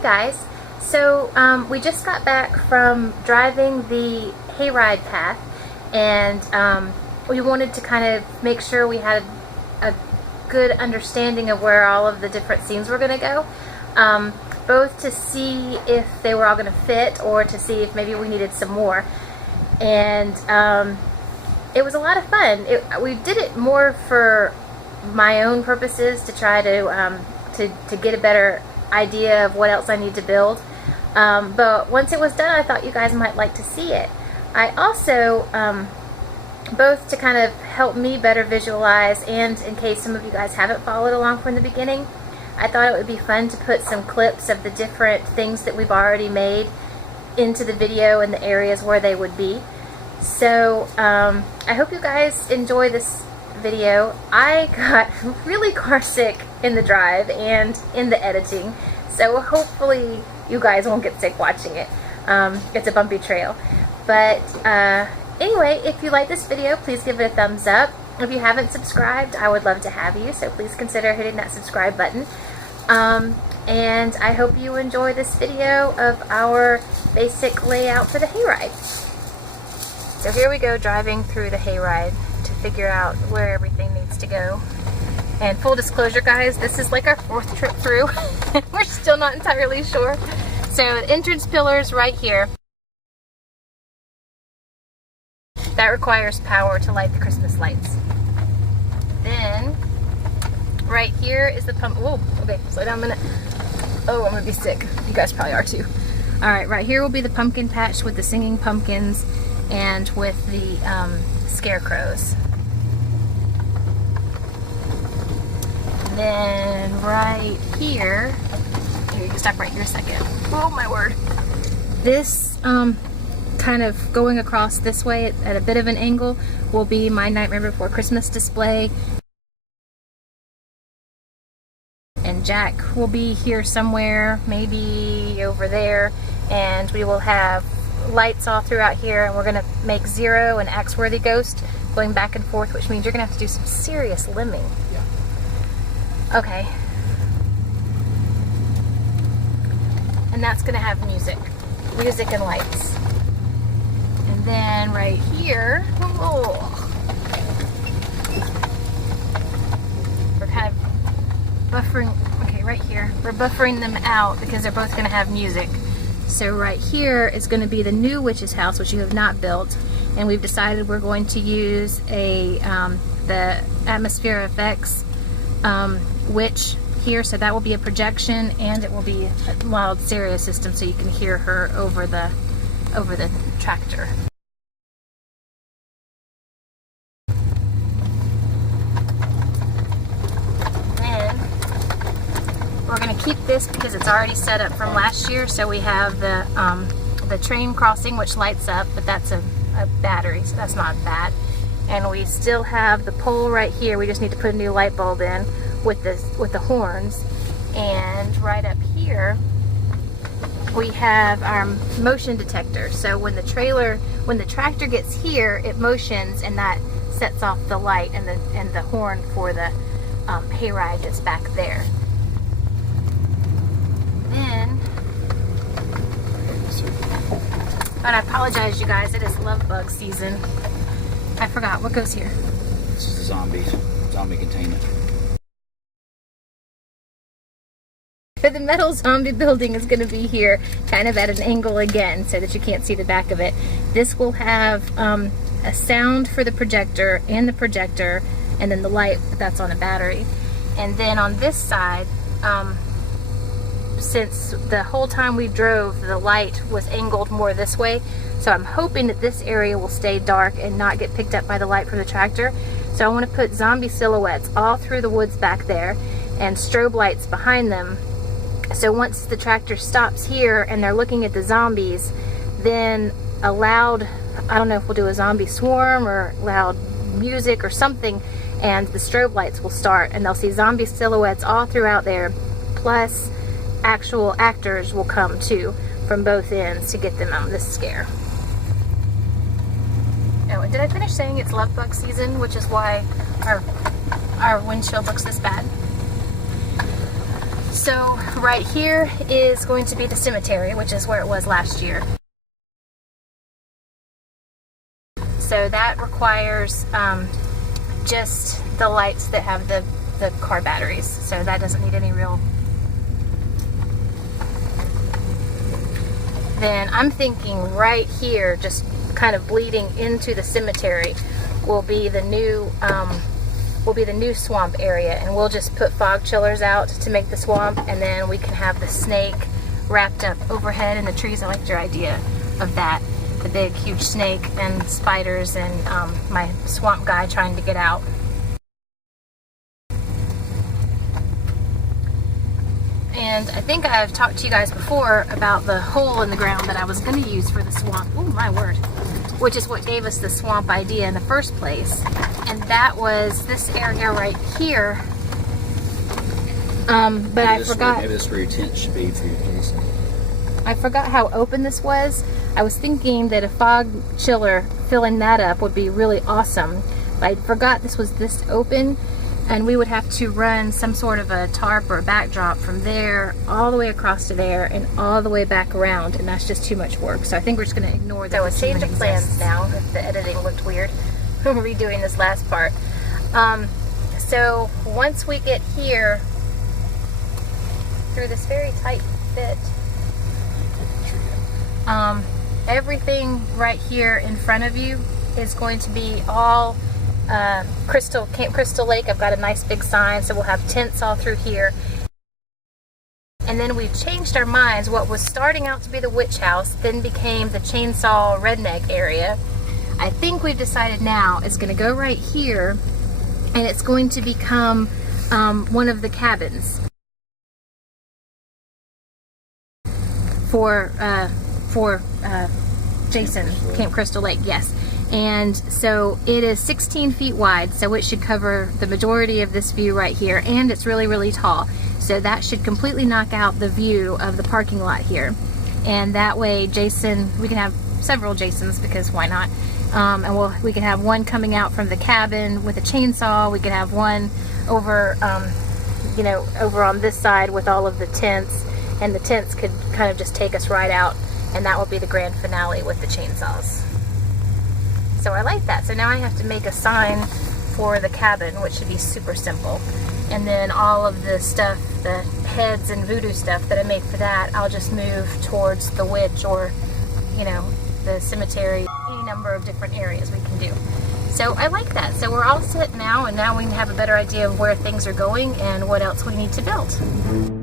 Hey guys, so we just got back from driving the hayride path, and we wanted to kind of make sure we had a good understanding of where all of the different scenes were going to go, both to see if they were all going to fit or to see if maybe we needed some more. And it was a lot of fun. We did it more for my own purposes to try to get a better idea of what else I need to build, but once it was done, I thought you guys might like to see it. I also both to kind of help me better visualize, and in case some of you guys haven't followed along from the beginning, I thought it would be fun to put some clips of the different things that we've already made into the video and the areas where they would be. So I hope you guys enjoy this video. I got really car sick in the drive and in the editing, so hopefully you guys won't get sick watching it. It's a bumpy trail, but anyway, if you like this video, please give it a thumbs up. If you haven't subscribed, I would love to have you, so please consider hitting that subscribe button. And I hope you enjoy this video of our basic layout for the hayride. So here we go, driving through the hayride to figure out where everything needs to go. And full disclosure, guys, this is like our 4th trip through. We're still not entirely sure. So the entrance pillar's right here. That requires power to light the Christmas lights. Then right here is the pump. Whoa, okay, slow down a minute. Oh, I'm gonna be sick. You guys probably are too. All right, right here will be the pumpkin patch with the singing pumpkins and with the scarecrows. Then right here, you can stop right here a second. Oh my word. This kind of going across this way at a bit of an angle will be my Nightmare Before Christmas display. And Jack will be here somewhere, maybe over there, and we will have lights all throughout here, and we're going to make Zero an Axeworthy ghost going back and forth, which means you're going to have to do some serious limbing. Yeah. Okay. And that's going to have music and lights. And then right here, we're kind of buffering, okay, right here, we're buffering them out because they're both going to have music. So right here is going to be the new witch's house, which you have not built, and we've decided we're going to use the atmosphere effects witch here, so that will be a projection, and it will be a loud stereo system so you can hear her over the tractor. We're going to keep this because it's already set up from last year, so we have the train crossing, which lights up, but that's a battery, so that's not bad. And we still have the pole right here. We just need to put a new light bulb in with the horns. And right up here we have our motion detector. So when the tractor gets here, it motions, and that sets off the light and the horn for the hayride that's back there. Then, and I apologize, you guys, it is love bug season. I forgot what goes here. This is the zombie containment. But the metal zombie building is going to be here, kind of at an angle again, so that you can't see the back of it. This will have a sound for the projector, and then the light that's on a battery. And then on this side, since the whole time we drove, the light was angled more this way, so I'm hoping that this area will stay dark and not get picked up by the light from the tractor. So I want to put zombie silhouettes all through the woods back there and strobe lights behind them. So once the tractor stops here and they're looking at the zombies, then a loud, I don't know if we'll do a zombie swarm or loud music or something, and the strobe lights will start and they'll see zombie silhouettes all throughout there, plus actual actors will come too from both ends to get them out of this scare. Oh, and did I finish saying it's love bug season, which is why our windshield looks this bad? So right here is going to be the cemetery, which is where it was last year. So that requires just the lights that have the car batteries. So that doesn't need any real. Then I'm thinking right here, just kind of bleeding into the cemetery, will be the new swamp area, and we'll just put fog chillers out to make the swamp, and then we can have the snake wrapped up overhead in the trees. I liked your idea of that. The big, huge snake and spiders and my swamp guy trying to get out. And I think I've talked to you guys before about the hole in the ground that I was going to use for the swamp. Oh my word. Which is what gave us the swamp idea in the first place. And that was this area right here. But I forgot. Maybe this is where your tent should be for your place. I forgot how open this was. I was thinking that a fog chiller filling that up would be really awesome. But I forgot this was this open, and we would have to run some sort of a tarp or a backdrop from there all the way across to there and all the way back around, and that's just too much work. So I think we're just going to ignore that. So a change of plans now, if the editing looked weird. We're redoing this last part. So once we get here through this very tight fit, everything right here in front of you is going to be all Camp Crystal Lake. I've got a nice big sign, so we'll have tents all through here. And then we've changed our minds. What was starting out to be the witch house then became the chainsaw redneck area. I think we've decided now it's going to go right here, and it's going to become one of the cabins for Jason, Camp Crystal Lake, yes. And so it is 16 feet wide, so it should cover the majority of this view right here, and it's really, really tall. So that should completely knock out the view of the parking lot here. And that way Jason, we can have several Jasons, because why not? And we can have one coming out from the cabin with a chainsaw. We could have one over, over on this side with all of the tents, and the tents could kind of just take us right out, and that will be the grand finale with the chainsaws. So I like that. So now I have to make a sign for the cabin, which should be super simple. And then all of the stuff, the heads and voodoo stuff that I made for that, I'll just move towards the witch or, the cemetery, any number of different areas we can do. So I like that. So we're all set now, and now we can have a better idea of where things are going and what else we need to build.